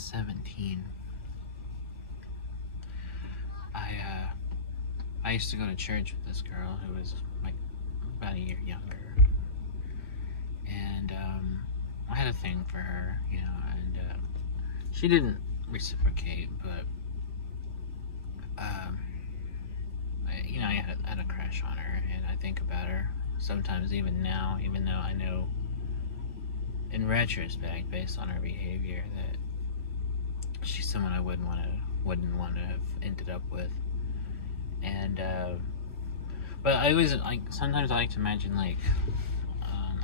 17, I used to go to church with this girl who was like about a year younger, and I had a thing for her, and she didn't reciprocate, but I had a crush on her, and I think about her sometimes even now, even though I know in retrospect, based on her behavior, that she's someone I wouldn't want to have ended up with. And but I always sometimes I like to imagine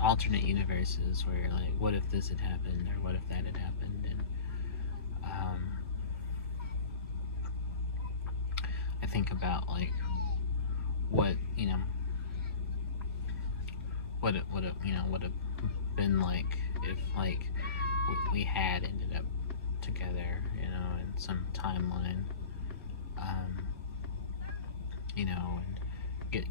alternate universes where what if this had happened, or what if that had happened, and I think about what what it would have been like if we had ended up together, in some timeline, and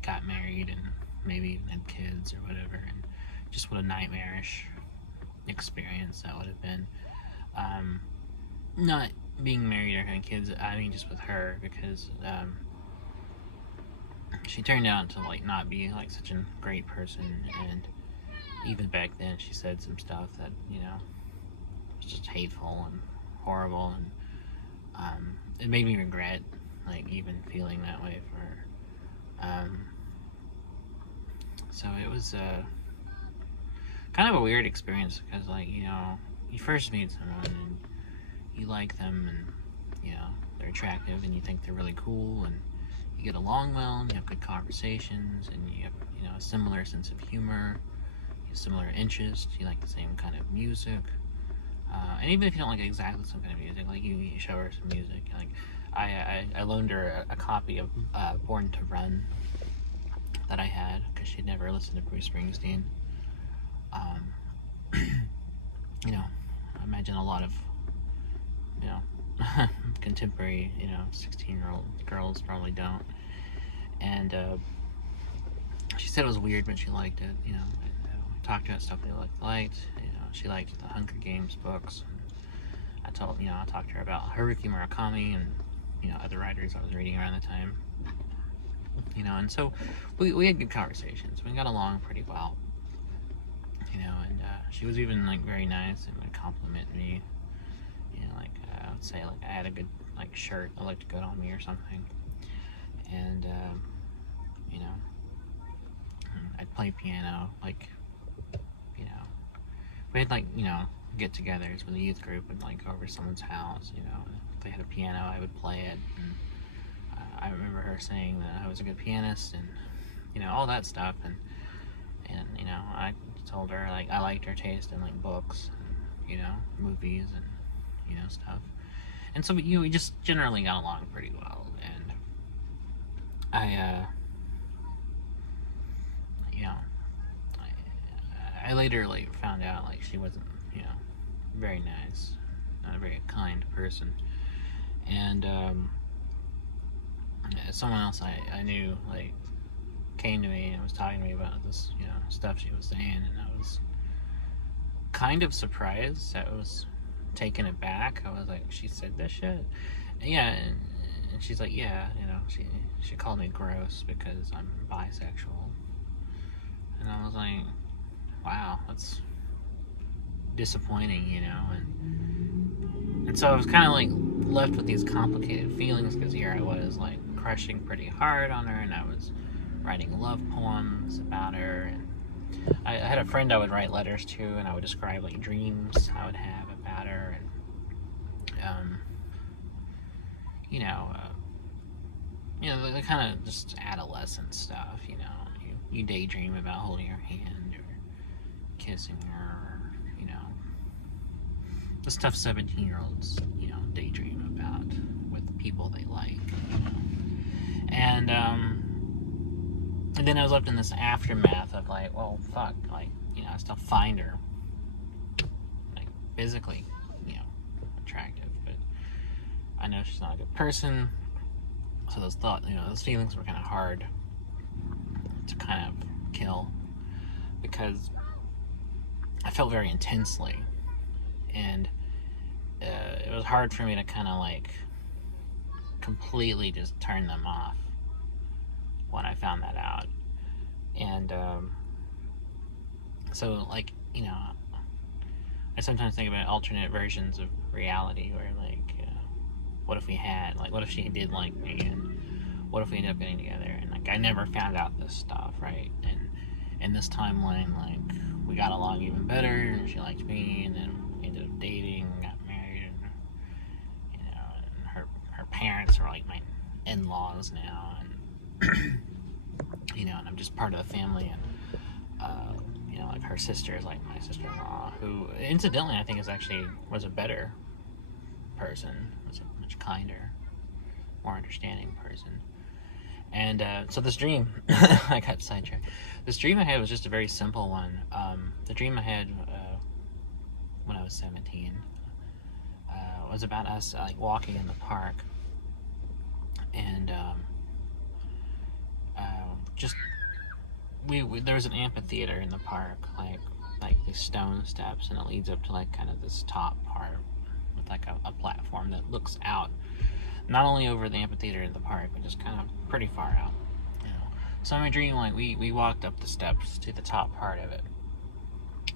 got married and maybe even had kids or whatever, and just what a nightmarish experience that would have been. Not being married or having kids, I mean just with her, because she turned out to not be such a great person, and even back then she said some stuff that was just hateful and horrible, and it made me regret even feeling that way for her. So it was kind of a weird experience, because you first meet someone and you like them, and they're attractive, and you think they're really cool, and you get along well, and you have good conversations, and you have a similar sense of humor, you have similar interests, you like the same kind of music, and even if you don't like exactly some kind of music, you show her some music. I loaned her a copy of Born to Run that I had, because she'd never listened to Bruce Springsteen. I imagine a lot of contemporary 16-year-old girls probably don't. And she said it was weird, but she liked it. We talked about stuff they liked. She liked the Hunger Games books. I talked to her about Haruki Murakami and other writers I was reading around the time. And so we had good conversations. We got along pretty well. And she was even very nice and would compliment me. I would say I had a good shirt that looked good on me or something. And I'd play piano. We had get-togethers with the youth group, and go over someone's house. If they had a piano, I would play it. And I remember her saying that I was a good pianist, and all that stuff. And I told her I liked her taste in books, and, movies, and stuff. And so we just generally got along pretty well. And I later found out she wasn't very nice, not a very kind person. And someone else I knew came to me and was talking to me about this stuff she was saying, and I was kind of surprised. I was taken aback. I was like, she said this shit? Yeah. And she's like, yeah, she called me gross because I'm bisexual. And I was like, wow, that's disappointing, and so I was kind of left with these complicated feelings, because here I was crushing pretty hard on her, and I was writing love poems about her, and I had a friend I would write letters to, and I would describe dreams I would have about her, and the kind of just adolescent stuff. You daydream about holding her hand or kissing her, or the stuff 17-year-olds daydream about with people they like. And then I was left in this aftermath of well, fuck, I still find her physically attractive, but I know she's not a good person. So those feelings were kind of hard to kind of kill, because I felt very intensely, and it was hard for me to kind of like completely just turn them off when I found that out. And so, like, you know, I sometimes think about alternate versions of reality where, like, what if we had, like, what if she did like me, and what if we ended up getting together, and like I never found out this stuff, right? And in this timeline, like, we got along even better, and she liked me, and then we ended up dating, got married, and and her parents are like my in-laws now, and and I'm just part of the family, and like her sister is like my sister-in-law, who incidentally I think was a better person, was a much kinder, more understanding person. And so this dream, I got sidetracked. This dream I had was just a very simple one. The dream I had when I was 17 was about us like walking in the park, and just there was an amphitheater in the park, like these stone steps, and it leads up to like kind of this top part with like a platform that looks out, not only over the amphitheater in the park, but just kind of pretty far out. So in my dream, like we walked up the steps to the top part of it,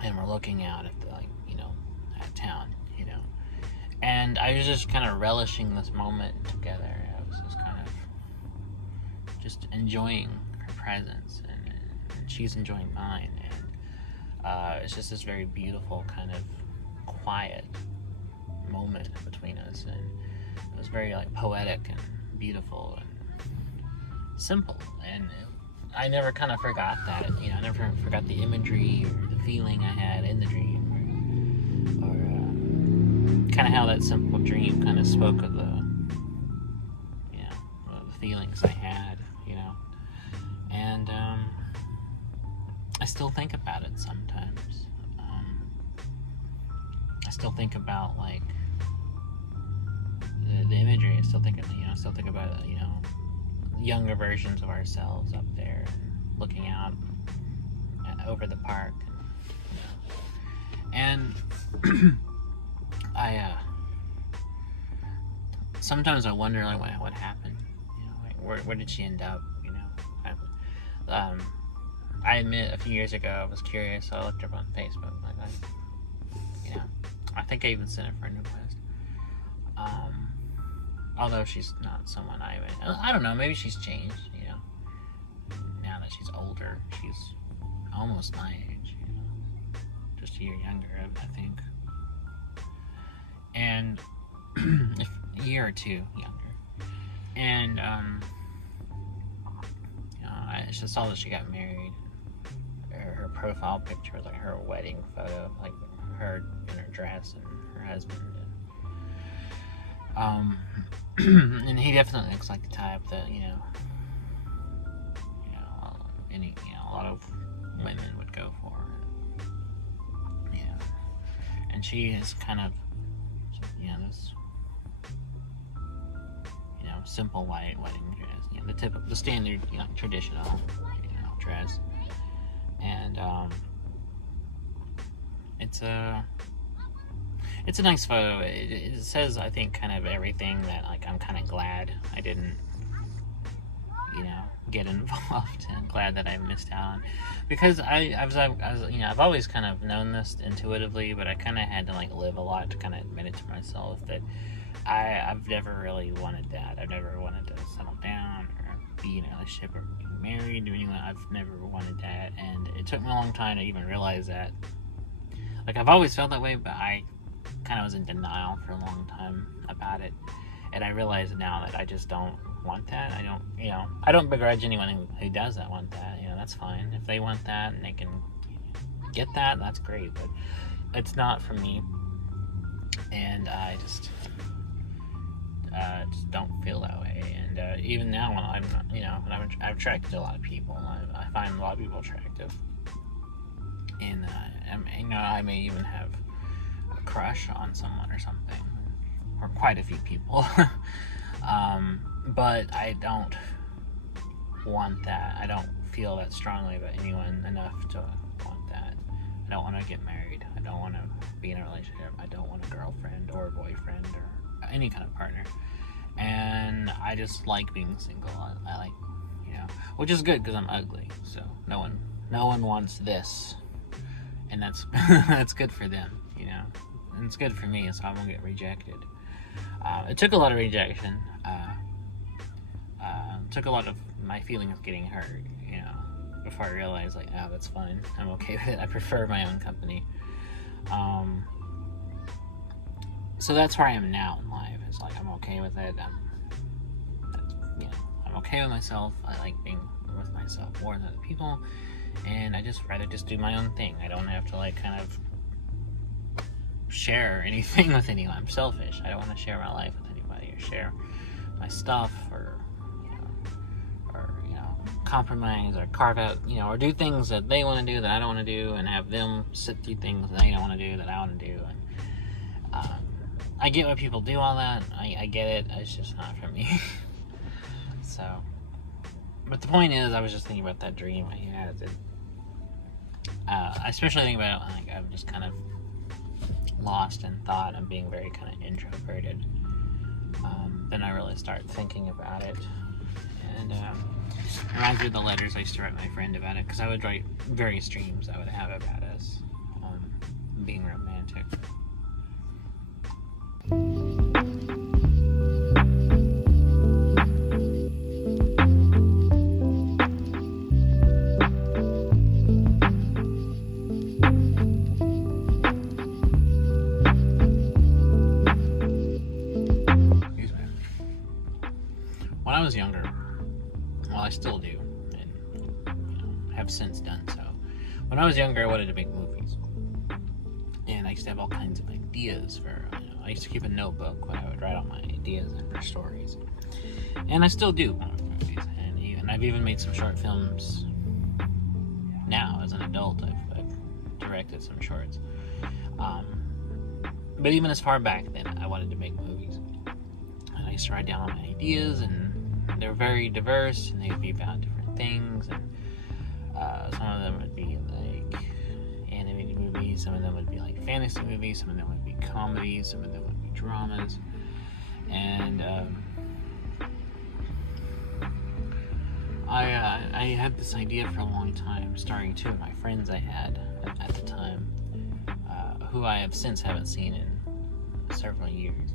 and we're looking out at the at town, and I was just kind of relishing this moment together. I was just kind of just enjoying her presence, and she's enjoying mine, and it's just this very beautiful kind of quiet moment between us, and it was very like poetic and beautiful and simple, and I never kind of forgot that. I never forgot the imagery or the feeling I had in the dream, or kind of how that simple dream kind of spoke of the feelings I had, and I still think about it sometimes. I still think about like the imagery. I still think about younger versions of ourselves up there, looking out over the park, and I sometimes I wonder like what happened. Where did she end up? I admit a few years ago I was curious, so I looked her up on Facebook. I think I even sent a friend request. Although she's not someone I don't know, maybe she's changed, now that she's older. She's almost my age, just a year younger, I think. And if a year or two younger. And I just saw that she got married. Her profile picture was like her wedding photo, like her in her dress and her husband. And he definitely looks like the type that a lot of women would go for. And she is kind of this simple white wedding dress, the standard traditional dress, and it's a nice photo. It says, I think, kind of everything that like I'm kind of glad I didn't get involved, and glad that I missed out on, because I've always kind of known this intuitively, but I kind of had to like live a lot to kind of admit it to myself that I've never really wanted that. I've never wanted to settle down or be in a relationship or be married or anything. I've never wanted that, and it took me a long time to even realize that. Like, I've always felt that way, but I kind of was in denial for a long time about it, and I realize now that I just don't want that. I don't begrudge anyone who does that want that. That's fine. If they want that and they can get that, that's great, but it's not for me, and I just don't feel that way. And even now, when I'm attracted to a lot of people, I find a lot of people attractive, and I may even have a crush on someone or something, or quite a few people. But I don't want that. I don't feel that strongly about anyone enough to want that. I don't want to get married. I don't want to be in a relationship. I don't want a girlfriend or a boyfriend or any kind of partner. And I just like being single. I like, which is good because I'm ugly. So no one wants this, and that's that's good for them, and it's good for me, so I won't get rejected. It took a lot of rejection. Took a lot of my feelings getting hurt, before I realized, like, oh, that's fine. I'm okay with it. I prefer my own company. So that's where I am now in life. It's like, I'm okay with it. I'm okay with myself. I like being with myself more than other people. And I just rather just do my own thing. I don't have to, like, kind of share anything with anyone. I'm selfish. I don't want to share my life with anybody or share my stuff or compromise or carve out, or do things that they want to do that I don't want to do, and have them sit through things that they don't want to do that I want to do. And I get why people do all that. I get it. It's just not for me. So, but the point is, I was just thinking about that dream I had. I especially think about, like, I'm just kind of lost in thought and being very kind of introverted. Then I really start thinking about it, and it reminds me of the letters I used to write my friend about it, because I would write various dreams I would have about us being romantic. When I was younger, well, I still do, and have since done so. When I was younger, I wanted to make movies, and I used to have all kinds of ideas for. I used to keep a notebook when I would write all my ideas and for stories, and I still do movies, and I've even made some short films. Now, as an adult, I've directed some shorts, but even as far back then, I wanted to make movies, and I used to write down all my ideas, and they were very diverse, and they would be about different things, and some of them would be like animated movies, some of them would be like fantasy movies, some of them would be comedies, some of them would be dramas, and I had this idea for a long time, starring two of my friends I had at the time, who I have since haven't seen in several years,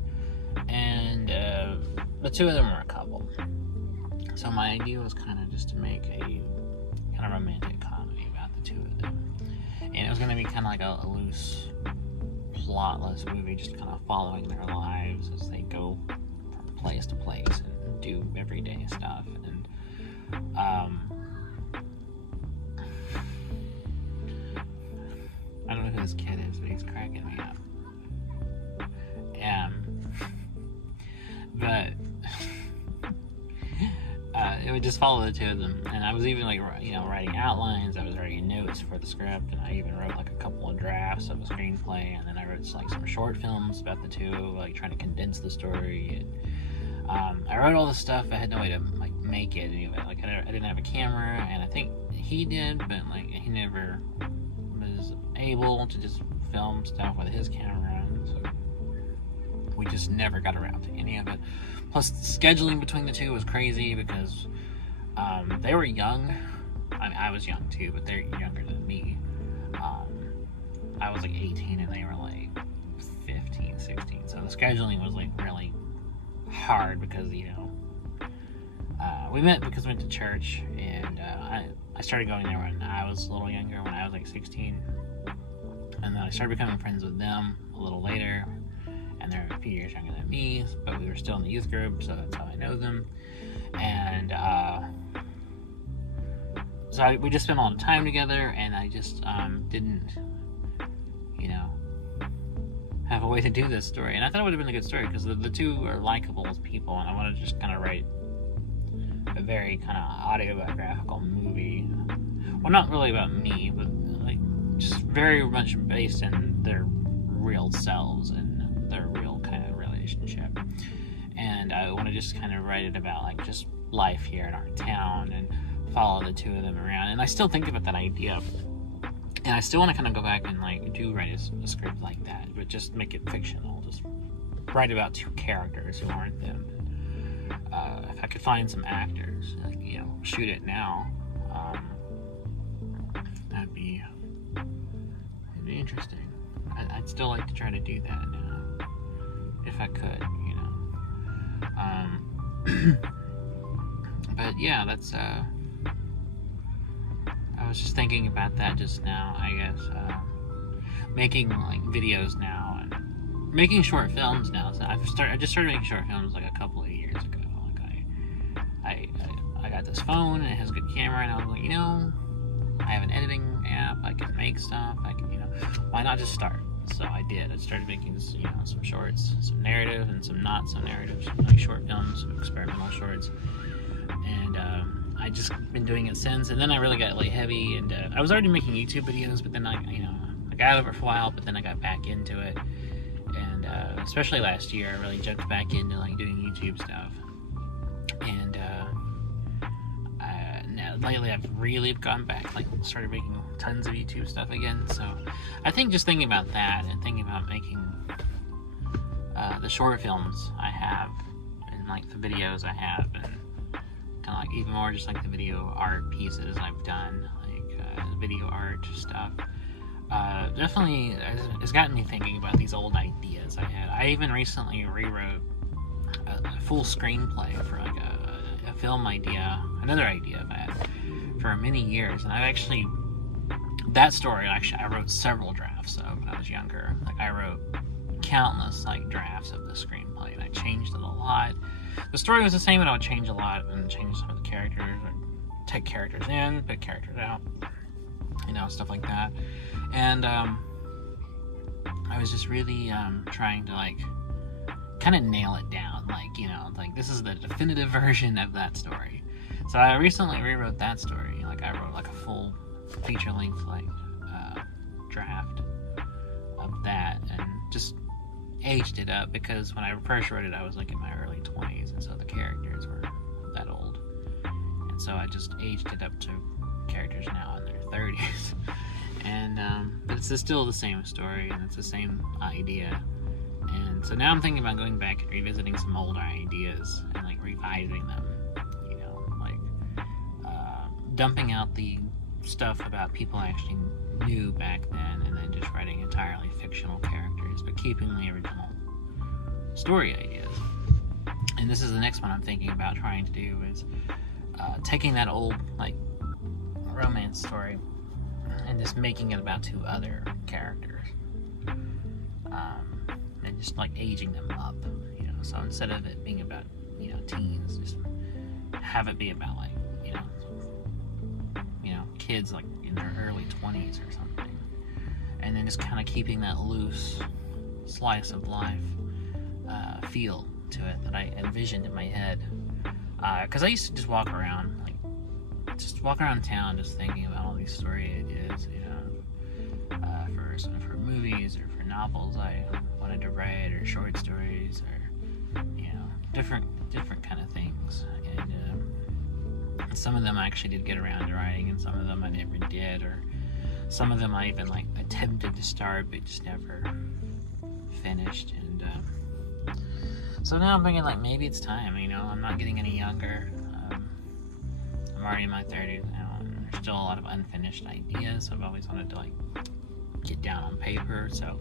and the two of them were a couple. So my idea was kind of just to make a kind of romantic comedy about the two of them. And it was going to be kind of like a loose, plotless movie, just kind of following their lives as they go from place to place and do everyday stuff. And I don't know who this kid is, but he's cracking me up. But it would just follow the two of them, and I was even writing outlines. I was writing notes for the script, and I even wrote like a couple of drafts of a screenplay, and then I wrote like some short films about the two, like trying to condense the story. And I wrote all this stuff. I had no way to like make it anyway. Like I didn't have a camera, and I think he did, but like he never was able to just film stuff with his camera, so we just never got around to any of it. Plus, scheduling between the two was crazy because they were young. I mean, I was young too, but they're younger than me. I was like 18 and they were like 15, 16. So the scheduling was like really hard because, we met because we went to church, and I started going there when I was a little younger, when I was like 16. And then I started becoming friends with them a little later. And they're a few years younger than me, but we were still in the youth group, so that's how I know them. And so we just spent a lot of time together, and I just didn't, have a way to do this story. And I thought it would have been a good story because the two are likable as people, and I wanted to just kind of write a very kind of autobiographical movie. Well, not really about me, but like just very much based in their real selves and their real kind of relationship. And I want to just kind of write it about like just life here in our town and follow the two of them around. And I still think about that idea And I still want to kind of go back and like do write a script like that, but just make it fictional. Just write about two characters who aren't them. If I could find some actors, like, shoot it now, it'd be interesting. I'd still like to try to do that if I could, But yeah, that's I was just thinking about that just now. I guess making like videos now and making short films now. So I just started making short films like a couple of years ago. Like I got this phone and it has a good camera, and I was like, I have an editing app. I can make stuff. I can, why not just start? So I did. I started making, some shorts, some narrative and some not so narrative, like short films, some experimental shorts. And I just been doing it since. And then I really got like heavy, and I was already making YouTube videos, but then I got over it for a while, but then I got back into it. And especially last year, I really jumped back into like doing YouTube stuff. And lately I've really gone back, like started making tons of YouTube stuff again. So I think just thinking about that and thinking about making the short films I have and like the videos I have, and kind of like even more just like the video art pieces I've done, like video art stuff, definitely has gotten me thinking about these old ideas I had. I even recently rewrote a full screenplay for like a film idea, another idea I've had for many years. And that story I wrote several drafts of when I was younger. Like I wrote countless like drafts of the screenplay, and I changed it a lot. The story was the same, but I would change a lot and change some of the characters, or take characters in, put characters out, stuff like that. And I was just really trying to like kind of nail it down, like this is the definitive version of that story. So I recently rewrote that story. Like I wrote like a full feature-length like draft of that, and just aged it up, because when I first wrote it I was like in my early 20s, and so the characters were that old, and so I just aged it up to characters now in their 30s. And but it's still the same story, and it's the same idea. And so now I'm thinking about going back and revisiting some older ideas and like revising them, like dumping out the stuff about people I actually knew back then, and then just writing entirely fictional characters, but keeping the original story ideas. And this is the next one I'm thinking about trying to do, is taking that old like romance story and just making it about two other characters. And just like aging them up, so instead of it being about, teens, just have it be about like, kids like in their early 20s or something, and then just kind of keeping that loose slice of life feel to it that I envisioned in my head, because I used to just walk around town just thinking about all these story ideas, for movies or for novels I wanted to write, or short stories, or different kind of things. And some of them I actually did get around to writing, and some of them I never did, or some of them I even like attempted to start but just never finished. And so now I'm thinking like maybe it's time. I'm not getting any younger. I'm already in my 30s now, and there's still a lot of unfinished ideas. So I've always wanted to like get down on paper, so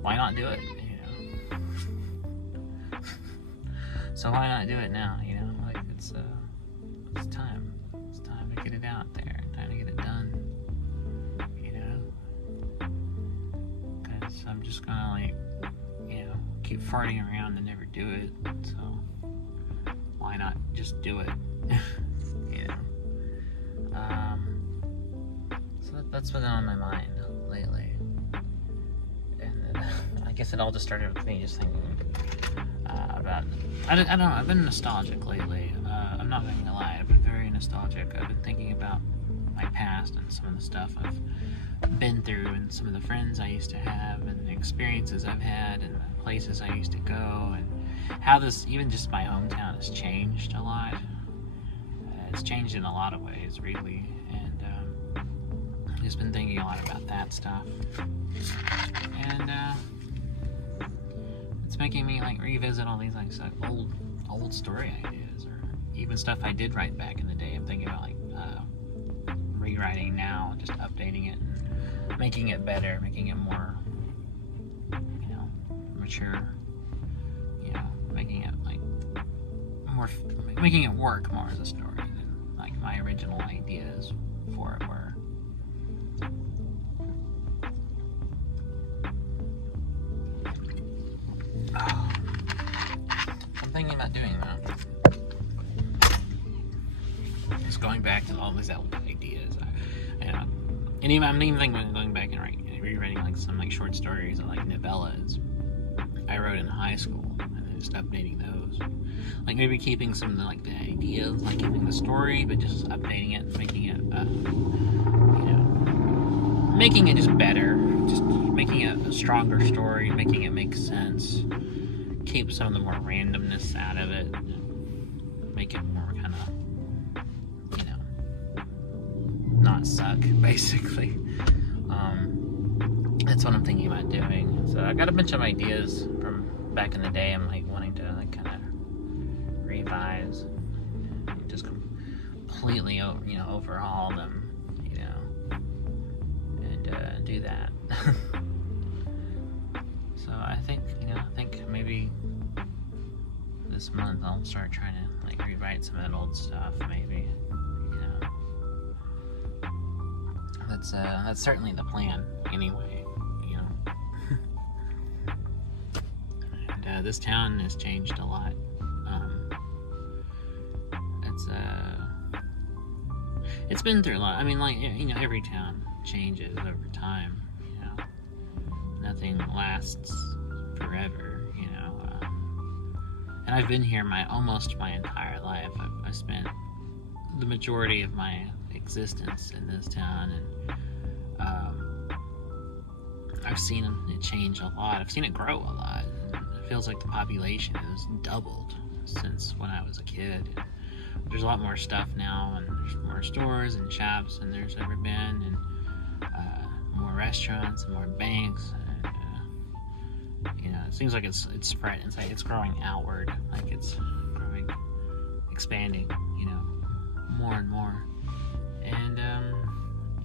why not do it? So why not do it now? Like it's time. It's time to get it out there. Time to get it done. Because I'm just gonna like, keep farting around and never do it. So why not just do it? So that's been on my mind lately. And then, I guess it all just started with me just thinking about, I don't know, I've been nostalgic lately. I'm not going to lie, I've been very nostalgic. I've been thinking about my past and some of the stuff I've been through, and some of the friends I used to have, and the experiences I've had, and the places I used to go, and how this, even just my hometown, has changed a lot. It's changed in a lot of ways, really. And just been thinking a lot about that stuff, and it's making me like revisit all these like old story ideas, or even stuff I did write back in the day. I'm thinking about like rewriting now, just updating it, and making it better, making it more, mature, making it like more, making it work more as a story than like my original ideas for it were. I'm thinking about doing that. Just going back to all these old ideas. And even I'm even thinking about going back and rewriting like some like short stories or like novellas I wrote in high school, and then just updating those. Like maybe keeping some of the, like the ideas, like keeping the story, but just updating it, making it, making it just better, just making it a stronger story, making it make sense. Keep some of the more randomness out of it, make it more kind of, not suck, basically. That's what I'm thinking about doing. So I got a bunch of ideas from back in the day. I'm like wanting to like kind of revise, just completely overhaul them, and do that. So I think maybe this month I'll start trying to like rewrite some of that old stuff. Maybe, that's certainly the plan anyway. And this town has changed a lot. It's been through a lot. I mean, like, every town changes over time. Nothing lasts forever. And I've been here almost my entire life. I've spent the majority of my existence in this town, and I've seen it change a lot. I've seen it grow a lot. It feels like the population has doubled since when I was a kid. There's a lot more stuff now, and there's more stores and shops than there's ever been, and more restaurants and more banks. And, it seems like it's spread. It's like it's growing outward, like it's growing, expanding, more and more. And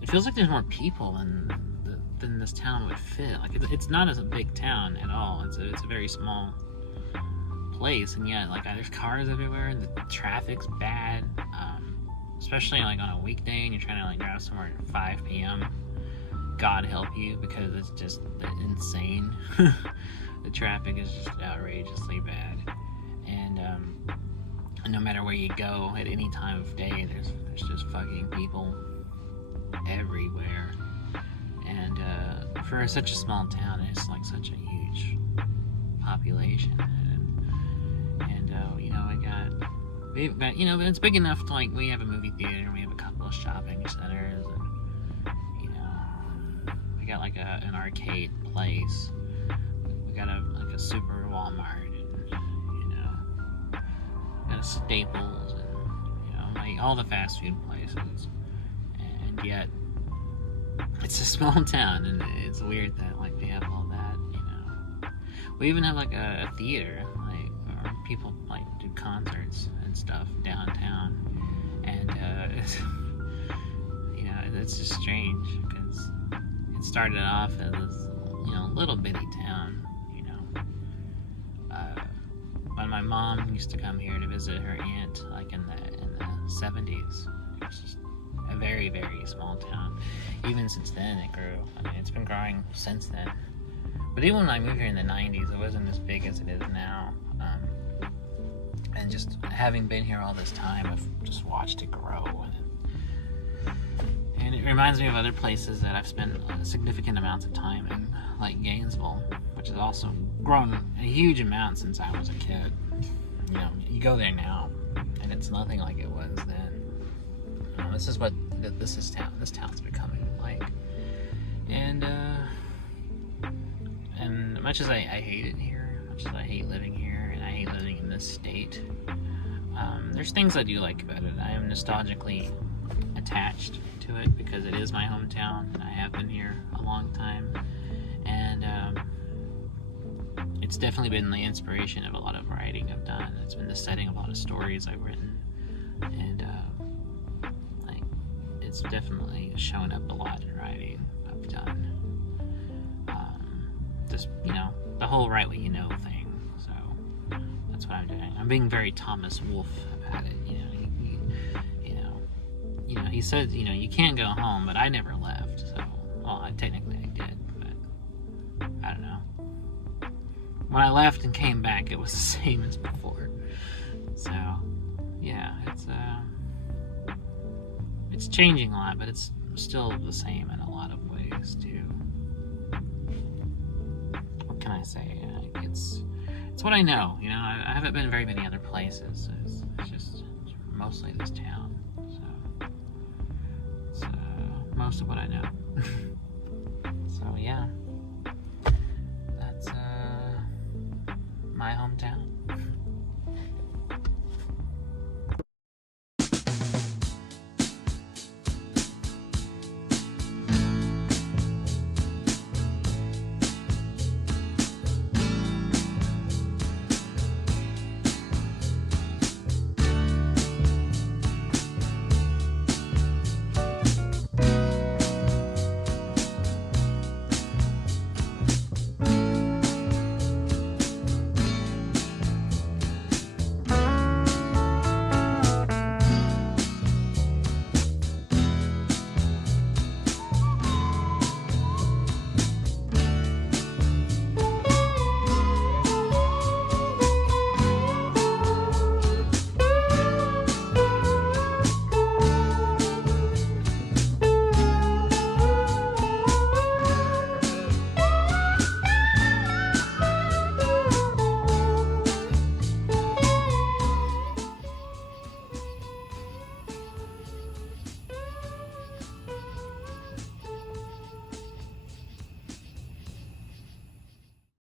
it feels like there's more people than this town would fit. Like it's not as a big town at all. It's a very small place, and yet like there's cars everywhere, and the traffic's bad, especially like on a weekday and you're trying to like drive somewhere at 5 p.m. God help you, because it's just insane. The traffic is just outrageously bad, and no matter where you go at any time of day, there's just fucking people everywhere. And for such a small town, it's like such a huge population, we've got, but it's big enough to like, we have a movie theater, and we have a couple of shopping centers, and we got like an arcade place, we got a super Walmart, and got a Staples, and like all the fast food places, and yet it's a small town, and it's weird that like they have all that. We even have like a theater, like where people like do concerts and stuff downtown, and it's just strange, because it started off as this little bitty town. When my mom used to come here to visit her aunt, like in the 70s, it was just a very, very small town. Even since then, it grew. I mean, it's been growing since then. But even when I moved here in the 90s, it wasn't as big as it is now. And just having been here all this time, I've just watched it grow. And it reminds me of other places that I've spent significant amounts of time in, like Gainesville, which has also grown a huge amount since I was a kid. You go there now, and it's nothing like it was then. This is what this town's becoming like. And much as I hate it here, much as I hate living here, and I hate living in this state, there's things I do like about it. I am nostalgically attached to to it because it is my hometown and I have been here a long time. And it's definitely been the inspiration of a lot of writing I've done. It's been the setting of a lot of stories I've written. And like, it's definitely shown up a lot in writing I've done. Just, you know, the whole write what you know thing. So that's what I'm doing. I'm being very Thomas Wolfe about it. You know, he said, you know, you can't go home, but I never left. So, well, technically I did, but I don't know. When I left and came back, it was the same as before. So, yeah, it's changing a lot, but it's still the same in a lot of ways too. What can I say? It's what I know. You know, I haven't been very many other places. It's just mostly this town. So it's most of what I know. So yeah, that's my hometown.